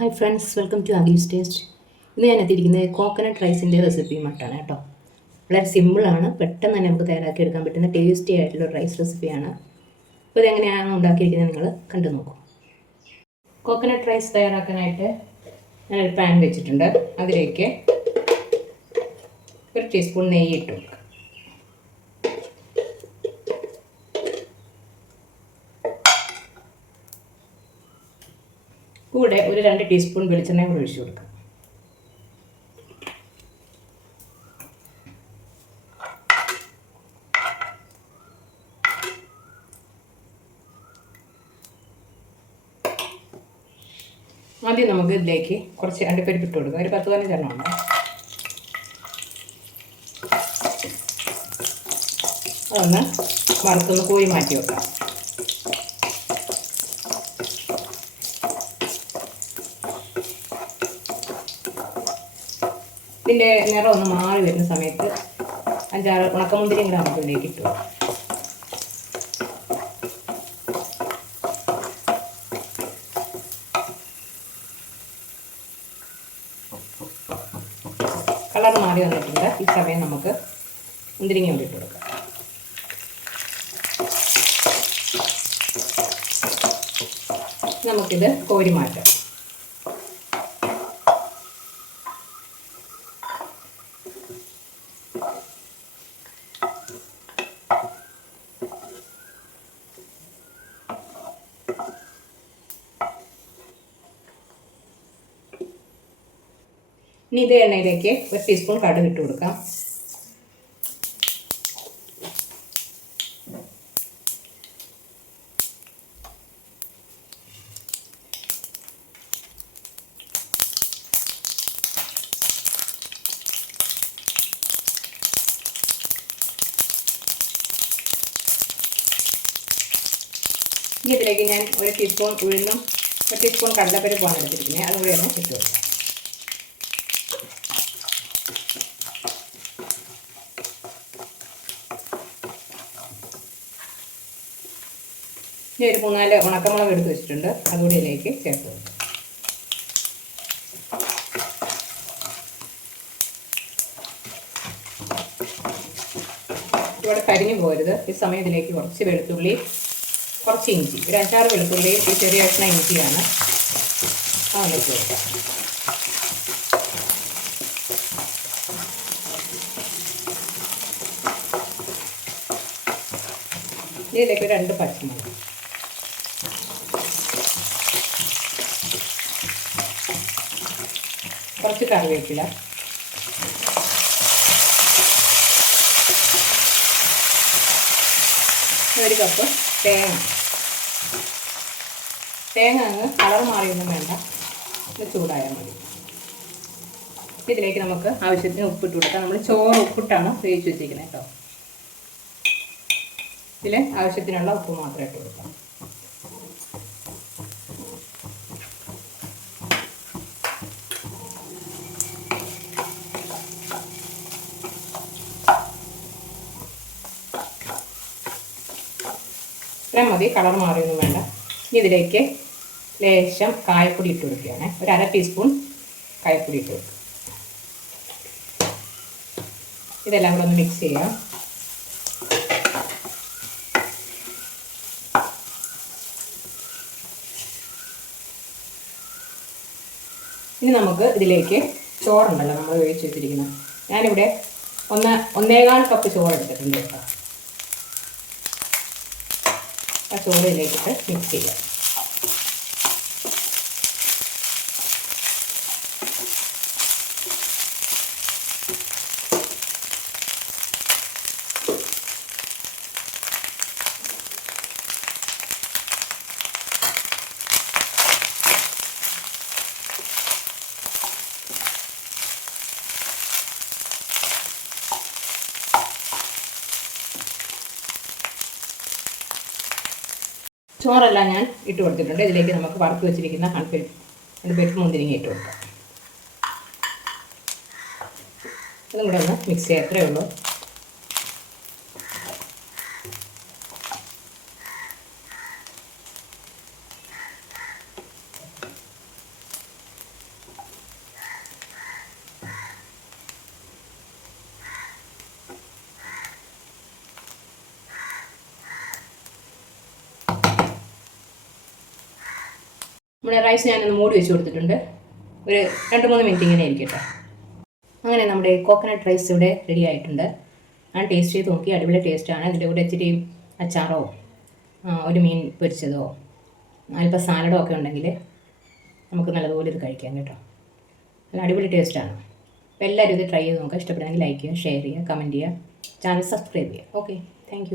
Hi friends welcome to Agees taste ഇന്ന് ഞാൻ എത്തിയിരിക്കുന്നത് കോക്കനട്ട് റൈസിന്റെ റെസിപ്പിയുമായിട്ടാണ് കേട്ടോ. വളരെ സിമ്പിളാണ് പെട്ടെന്ന് തന്നെ നമുക്ക് തയ്യാറാക്കി എടുക്കാൻ പറ്റുന്ന ടേസ്റ്റി ആയിട്ടുള്ള റൈസ് റെസിപ്പിയാണ് അപ്പോൾ ഇതെങ്ങനെയാണ് ഉണ്ടാക്കിയിരിക്കുന്നത് നിങ്ങൾ കണ്ടു നോക്കൂ. കോക്കനട്ട് റൈസ് തയ്യാറാക്കാനായിട്ട് ഞാനൊരു പാൻ വെച്ചിട്ടുണ്ട്. അതിലേക്ക് ഒരു ടീസ്പൂൺ നെയ്യ് ഇട്ട് കൊടുക്കുക കൂടെ ഒരു രണ്ട് ടീസ്പൂൺ വെളിച്ചെണ്ണ കൂടെ ഒഴിച്ചു കൊടുക്കുക ആദ്യം നമുക്ക് ഇതിലേക്ക് കുറച്ച് അണ്ടിപ്പരിപ്പ് ഇട്ട് കൊടുക്കുക ഒരു പത്ത് പതിനഞ്ചെണ്ണം ഉണ്ട്. അതൊന്ന് വറുത്തൊന്ന് കോഴി മാറ്റി വെക്കാം. ഇതിന്റെ നിറം ഒന്ന് മാറി വരുന്ന സമയത്ത് അഞ്ചാറ് ഉണക്കമുന്തിരിയും കൂടെ നമുക്ക് ഇതിലേക്ക് ഇട്ടു കളർ മാറി വന്നിട്ടുണ്ട്. ഈ സമയം നമുക്ക് മുന്തിരിങ്ങ കൂടി ഇട്ട് കൊടുക്കാം. നമുക്കിത് കോരി മാറ്റാം. ഇനി ഇതേ എണ്ണയിലേക്ക് ഒരു ടീസ്പൂൺ കടുക് ഇട്ട് കൊടുക്കാം. ഇതിലേക്ക് ഞാൻ ഒരു ടീസ്പൂൺ ഉഴുന്നും ഒരു ടീസ്പൂൺ കടലപ്പരിപ്പാണ് എടുത്തിരിക്കുന്നത്. അതുകൂടെ ഒന്ന് ഇട്ട് കൊടുക്കാം. ഇനി ഒരു മൂന്നാൽ ഉണക്കമുളക് എടുത്ത് വെച്ചിട്ടുണ്ട്. അതുകൂടി ഇതിലേക്ക് ചേർത്ത് ഇവിടെ കരിഞ്ഞു പോരുത്. ഈ സമയം ഇതിലേക്ക് കുറച്ച് വെളുത്തുള്ളി കുറച്ച് ഇഞ്ചി. ഒരു അഞ്ചാറ് വെളുത്തുള്ളി ഈ ചെറിയ കഷ്ണ ഇഞ്ചിയാണ്. അതിലേക്ക് ഇതിലേക്ക് രണ്ട് പച്ചമുളക്. കുറച്ച് കറിവേപ്പില. ഒരു കപ്പ് തേങ്ങ. തേങ്ങ അങ്ങ് കളർ മാറിയൊന്നും വേണ്ട. ഇത് ചൂടായാൽ മതി. ഇതിലേക്ക് നമുക്ക് ആവശ്യത്തിന് ഉപ്പിട്ട് കൊടുക്കാം. നമ്മൾ ചോറ് ഉപ്പിട്ടാണ് ഉപയോഗിച്ച് വെച്ചിരിക്കുന്നത് കേട്ടോ. ഇതിൽ ആവശ്യത്തിനുള്ള ഉപ്പ് മാത്രം കൊടുക്കാം. ഇത്രയും മതി. കളർ മാറിയൊന്നും വേണ്ട. ഇനി ഇതിലേക്ക് ലേശം കായപ്പൊടി ഇട്ട് കൊടുക്കുകയാണ്. ഒരു അര ടീസ്പൂൺ കായപ്പൊടി ഇട്ട് കൊടുക്കുക. ഇതെല്ലാം കൂടെ ഒന്ന് മിക്സ് ചെയ്യാം ഇനി നമുക്ക് ഇതിലേക്ക് ചോറുണ്ടല്ലോ നമ്മൾ വേവിച്ച് വെച്ചിരിക്കുന്നത്. ഞാനിവിടെ ഒന്ന് ഒന്നേകാൽ കപ്പ് ചോറ് എടുത്തിട്ടുണ്ട് കേട്ടോ. ആ ചോറ് ഇതിലേക്കിട്ട് മിക്സ് ചെയ്യാം. ചോറെല്ലാം ഞാൻ ഇട്ട് കൊടുത്തിട്ടുണ്ട്. ഇതിലേക്ക് നമുക്ക് വറുത്ത് വെച്ചിരിക്കുന്ന കൺഫിൽ രണ്ട് പേർക്ക് മുന്തിരിങ്ങ ഇട്ട് കൊടുക്കാം. അതും കൂടെ ഒന്ന് മിക്സ് ചെയ്യാം. അത്രയേ ഉള്ളൂ. നമ്മുടെ റൈസ് ഞാനൊന്ന് മൂടി വെച്ച് കൊടുത്തിട്ടുണ്ട്. ഒരു രണ്ട് മൂന്ന് മിനിറ്റ് ഇങ്ങനെ ഇരിക്കട്ടെ. അങ്ങനെ നമ്മുടെ കോക്കനട്ട് റൈസ് ഇവിടെ റെഡി ആയിട്ടുണ്ട്. ഞാൻ ടേസ്റ്റ് ചെയ്ത് നോക്കി. അടിപൊളി ടേസ്റ്റാണ് ഇതിന്റെ കൂടെ ഇച്ചിരി അച്ചാറോ ഒരു മീൻ പൊരിച്ചതോ അല്പം സാലഡോ ഒക്കെ ഉണ്ടെങ്കിൽ നമുക്ക് നല്ലതുപോലെ ഇത് കഴിക്കാം കേട്ടോ. നല്ല അടിപൊളി ടേസ്റ്റാണ് അപ്പോൾ എല്ലാവരും ഇത് ട്രൈ ചെയ്ത് നോക്കുക. ഇഷ്ടപ്പെടുന്നെങ്കിൽ ലൈക്ക് ചെയ്യുക ഷെയർ ചെയ്യുക കമന്റ് ചെയ്യുക. ചാനൽ സബ്സ്ക്രൈബ് ചെയ്യുക. Okay thank